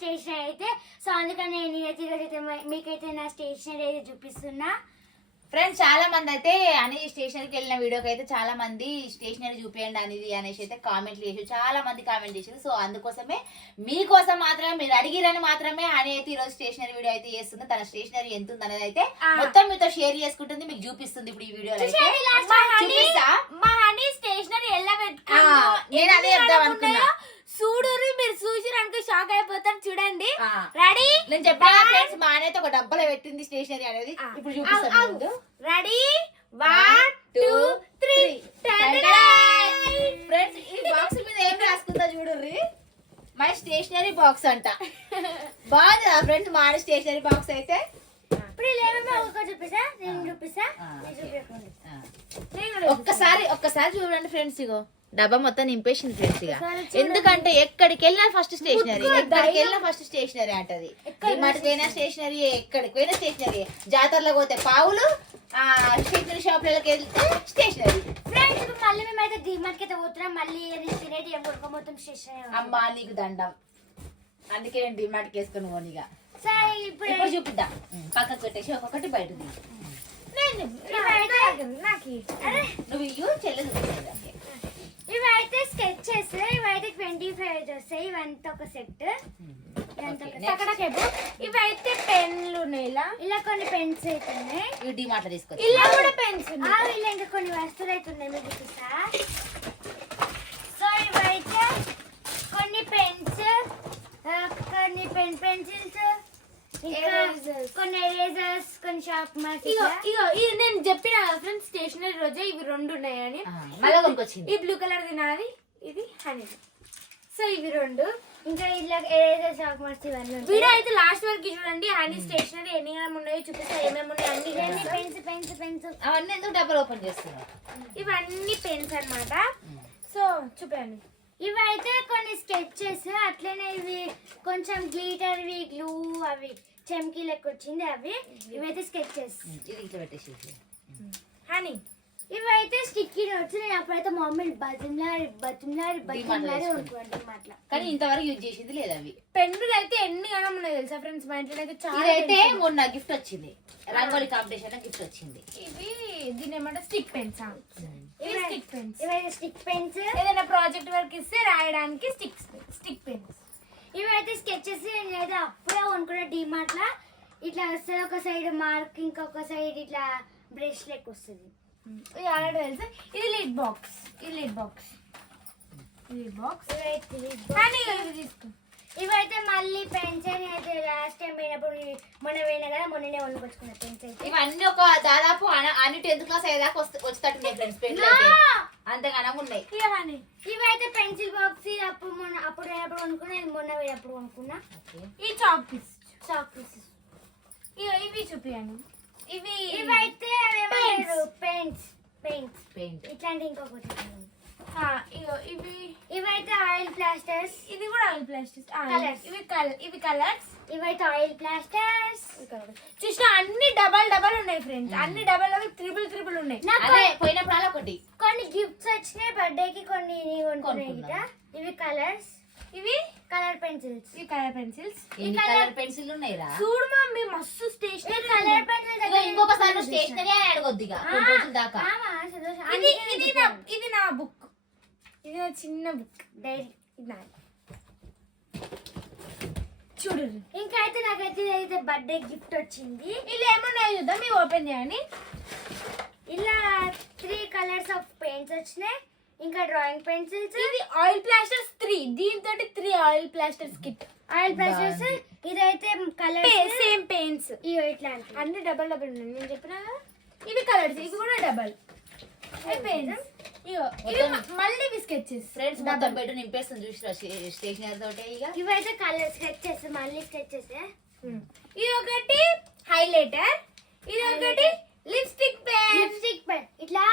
Stationery అయితే. So అందుకని నేనైతే మీకైతే నా స్టేషనరీ అయితే చూపిస్తున్నా. ఫ్రెండ్స్ చాలా మంది అయితే అని స్టేషనరీకి వెళ్ళిన వీడియోకి అయితే చాలా మంది స్టేషనరీ చూపించండి అనేది అనేసి అయితే కామెంట్లు చేసి చాలా మంది కామెంట్ చేసారు. సో అందుకోసమే మీకోసం మాత్రమే మీరు అడిగిరని మాత్రమే అని అయితే ఈరోజు స్టేషనరీ వీడియో అయితే చేస్తుంది. తన స్టేషనరీ ఎంత ఉంది అనేది అయితే మొత్తం మీతో షేర్ చేసుకుంటుంది, మీకు చూపిస్తుంది ఇప్పుడు ఈ వీడియోలో అయితే. మా హనీ స్టేషనరీ ఎలా నేను అదే చెప్దాం అనుకున్నా. చూడుర్రి, మీరు చూసిరనుకో షాక్ అయిపోతారు. చూడండి, రెడీ? నేను చెప్పా ఫ్రెండ్స్, మా అనేది ఒక డబ్బాలో పెట్టింది స్టేషనరీ అనేది. ఇప్పుడు చూపిస్తాను. రెడీ 1 2 3. ఫ్రెండ్స్ ఈ బాక్స్ మీద ఏం రాసుకుందా చూడుర్రి, మై స్టేషనరీ బాక్స్ అంట. బాగుంది ఫ్రెండ్స్ మా స్టేషనరీ బాక్స్ అయితే. ఇప్పుడు చూపిస్తా, నేను చూపిస్తా. ఒక్కసారి చూడండి ఫ్రెండ్స్, ఇగో డబ్బా మొత్తం నింపేసింది ఫ్రెండ్స్. ఇక ఎందుకంటే ఎక్కడికి వెళ్ళినా ఫస్ట్ స్టేషనరీ, ఎక్కడికి వెళ్ళినా ఫస్ట్ స్టేషనరీ అంటది. డిమార్ట్కైనా స్టేషనరీ, ఎక్కడికి పోయినా స్టేషనరీ. జాతరలో పోతే పావులు, స్టేషనరీ షాప్లకి వెళ్తే స్టేషనరీ. ఫ్రెండ్స్ ఇప్పుడు మళ్ళీ మేమైతే డిమార్ట్కి అయితే పోతున్నాం. మళ్ళీ తినేటి ఏం కొనుక్కో మొత్తం స్టేషనరీ. అమ్మా నీకు దండం, అందుకే నేను డిమార్ట్కి వేసుకుని పోనిగా. సరే ఇప్పుడు చూపిద్దాం. పక్కకు పెట్టేసి ఒక్కొక్కటి బయట నువ్వు ఇవ్వు చెల్లె చూపిస్తా. ఇవైతే స్కెచెస్, ఇవైతే 25 వస్తాయి. ఇవంతా ఒక సెట్. ఇవైతే పెన్లు ఉన్నాయి. ఇలా కొన్ని పెన్స్ అయితే ఉన్నాయి. ఇవి డిమార్ట్ లో తీసుకో. ఇలా కూడా పెన్స్ ఉన్నాయి. ఇలా ఇంకా కొన్ని వస్తువులు అయితే ఉన్నాయి, మీకు చూపిస్తా. సో ఇవైతే కొన్ని పెన్స్, కొన్ని పెన్సిల్స్, కొన్ని ఎరేజర్స్, కొన్ని షార్ప్ మార్క్స్. ఇగో ఇది నేను చెప్పిన ఫ్రెండ్స్ స్టేషనరీ రోజే ఇవి 2 ఉన్నాయని. ఈ బ్లూ కలర్ తినాలి, ఇది హనీ. సో ఇవి 2. ఇంకా ఇట్లా ఎరేజర్, షార్ప్ మార్క్స్ ఇవన్నీ. వీడియో అయితే లాస్ట్ వరకు చూడండి. హనీ స్టేషనరీ ఎన్ని ఉన్నాయో చూపిస్తా, ఏమేమి ఉన్నాయి అన్ని. పెన్స్ అవన్నీ ఎందుకు డబ్బులు ఓపెన్ చేస్తున్నారు? ఇవన్నీ పెన్స్ అన్నమాట. సో చూపండి. ఇవైతే కొన్ని స్కెచెస్, అట్లనే ఇవి కొంచెం గ్లిటర్వి, గ్లూ, అవి చెమ్కీ లెక్క వచ్చింది అవి. ఇవైతే స్కెచెస్. హనీ ఇవైతే స్టిక్కీ నోట్స్. నేను అప్పుడైతే మమ్మీని బతిమలాడి కానీ ఇంతవరకు యూజ్ చేసింది లేదు. అవి పెన్నులు అయితే ఎన్ని గణం ఉన్నాయి తెలుసా ఫ్రెండ్స్, మా ఇంట్లో అయితే చాలా. అయితే మొన్న గిఫ్ట్ వచ్చింది, రంగోలీ కాంపిటీషన్ లో గిఫ్ట్ వచ్చింది. ఇవి దీని ఏమంటే స్టిక్ పెన్స్. ఇవి స్టిక్ పెన్స్. ఇవైతే స్టిక్ పెన్స్, ఏదైనా ప్రాజెక్ట్ వర్క్ ఇస్తే రాయడానికి స్టిక్ పెన్స్. ఇవైతే స్కెచెస్. నేనైతే అప్పుడే కొనుక్కున్న డిమార్ట్ లా. ఇట్లా వస్తుంది, ఒక సైడ్ మార్క్, ఇంకొక సైడ్ ఇట్లా బ్రష్ లెక్క వస్తుంది. ఇది ఆల్రెడీ తెలుసు. ఇది లిడ్ బాక్స్. ఇవైతే మళ్ళీ పెన్స్ అయితే లాస్ట్ టైం పోయినప్పుడు మొన్న పోయినా కదా, మొన్ననే వండుకొచ్చుకున్న పెన్స్ అయితే. ఇవన్నీ ఒక దాదాపు అన్ని 10th క్లాస్ అయ్యేదాకా వచ్చేటట్టున్నాయి ఫ్రెండ్స్. అంతగానం ఉన్నాయి. ఇవైతే పెన్సిల్ బాక్స్. అప్పుడు కొనుక్కున్నా, మొన్న పోయినప్పుడు కొనుక్కున్నా. ఈ చాక్ పీసెస్. ఇవి చూపియండి. ఇవైతే పెయింట్ ఇట్లాంటి ఇంకొకటి. ఇవైతే ఆయిల్ ప్లాస్టర్స్. ఇది కూడా ఆయిల్ ప్లాస్టర్స్. ఇవి కలర్స్. ఇవైతే ఆయిల్ ప్లాస్టర్స్. చూసిన అన్ని డబల్ ఉన్నాయి ఫ్రెండ్స్. అన్ని డబల్ త్రిబుల్ ఉన్నాయి. పోయినప్పుడు ఒకటి కొన్ని గిఫ్ట్స్ వచ్చినాయి బర్త్డేకి, కొన్ని ఇవి కలర్స్. ఇవి కలర్ పెన్సిల్స్. కలర్ పెన్సిల్ ఉన్నాయి. చూడు మమ్మీ మస్తు స్టేషనరీ కలర్ పెన్సిల్. ఇంకొకసారి స్టేషనరీ అడగొద్దిగా దాకా. ఇది నా బుక్. ఇది నా చిన్న బుక్, డైరీ. చూడు ఇంకా అయితే నాకైతే ఇదైతే బర్త్డే గిఫ్ట్ వచ్చింది. ఇలా ఏమన్నాయి చూద్దాం, ఇవి ఓపెన్ చేయండి. ఇలా 3 కలర్స్ ఆఫ్ పెయింట్స్ వచ్చినాయి. ఇంకా డ్రాయింగ్ పెన్సిల్స్. ఇది ఆయిల్ ప్లాస్టర్స్ 3. దీంతో 3 oil plasters kit. Oil plasters. ఇదైతే కలర్ సేమ్ పెయింట్స్. ఇవి ఇట్లా అన్ని డబల్ ఉన్నాయి నేను చెప్పినా. ఇవి కలర్స్, ఇవి కూడా డబల్ పెయింట్స్. ఇవి మళ్ళీ స్కెచెస్ ఫ్రెండ్స్. మొత్తం బెడ్ నింపేస్తుంది చూసిరా స్టేషనరీ తోటే. ఇవైతే కలర్ స్కెచెస్, మళ్ళీ స్కెచెస్. ఇది ఒకటి హైలైటర్. ఇది ఒకటి లిప్స్టిక్ పెన్. ఇట్లా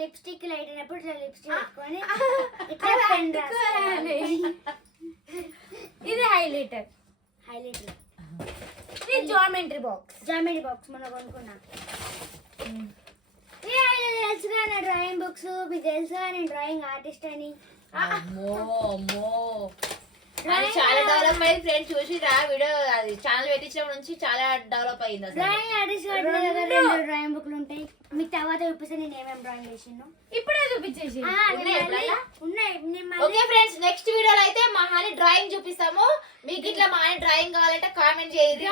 లిప్స్టిక్ లైట్ అయినప్పుడు ఇట్లా లిప్స్టిక్ పెట్టుకొని ఇట్లా పెన్ రాసుకోవాలి. ఇది హైలైటర్. ఇది జామెట్రీ బాక్స్ మనం కొనుక్కున్నా. తెలుసుగా నా డ్రాయింగ్ బుక్స్. మీకు తెలుసుగా నేను డ్రాయింగ్ ఆర్టిస్ట్ అని. అది చాలా డెవలప్ అయింది ఫ్రెండ్స్. చూసి రా వీడియో అది ఛానల్ పెట్టించినప్పటి నుంచి చాలా డెవలప్ అయింది అసలు. డ్రాయింగ్ ఆర్టిస్ట్ రెండు డ్రాయింగ్ బుక్లు ఉంటాయి. మీకు తర్వాత చూపిస్తే నేను ఏమేమి డ్రాయింగ్ చేసిను ఇప్పుడే చూపించేసి ఉన్నాయి. ఓకే ఫ్రెండ్స్, నెక్స్ట్ వీడియోలో అయితే మహాని డ్రాయింగ్ చూపిస్తాము. మీకు ఇట్లా మహాని డ్రాయింగ్ కావాలంటే కామెంట్ చేయండి.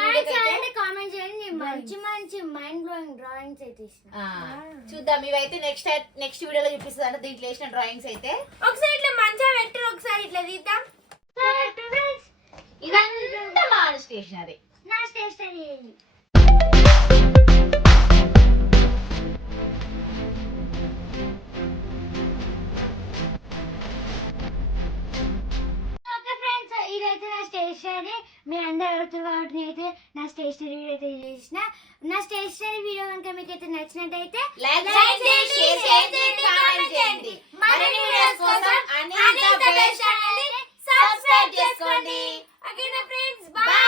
కామెంట్ చేయండి. నేను మంచి మంచి మైండ్ బ్లోయింగ్ డ్రాయింగ్స్ అయితే ఇస్తాను. చూద్దాం. ఇవైతే నెక్స్ట్ వీడియోలో చూపిస్తుంది అంటే దీంట్లో వేసిన డ్రాయింగ్స్ అయితే. ఒకసారి ఇట్లా మంచిగా పెట్టు, ఒకసారి ఇట్లా తీద్దాం. ఇదంతా మహాని స్టేషనరీ. నా స్టేషనరీ ఇదైతే నా స్టేషనరీ. మీరు అందరూ అడుగుతారు కాబట్టి నేనైతే నా స్టేషనరీ వీడియో అయితే చేసిన. నా స్టేషనరీ వీడియో కనుక మీకైతే నచ్చినట్టయితే లైక్ చేయండి, షేర్ చేయండి, కామెంట్ చేయండి. మరిన్ని వీడియోస్ కోసం అనిత బేస్ ఛానల్ ని సబ్స్క్రైబ్ చేసుకోండి. ఓకేనా ఫ్రెండ్స్, బై.